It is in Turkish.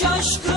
şaşkın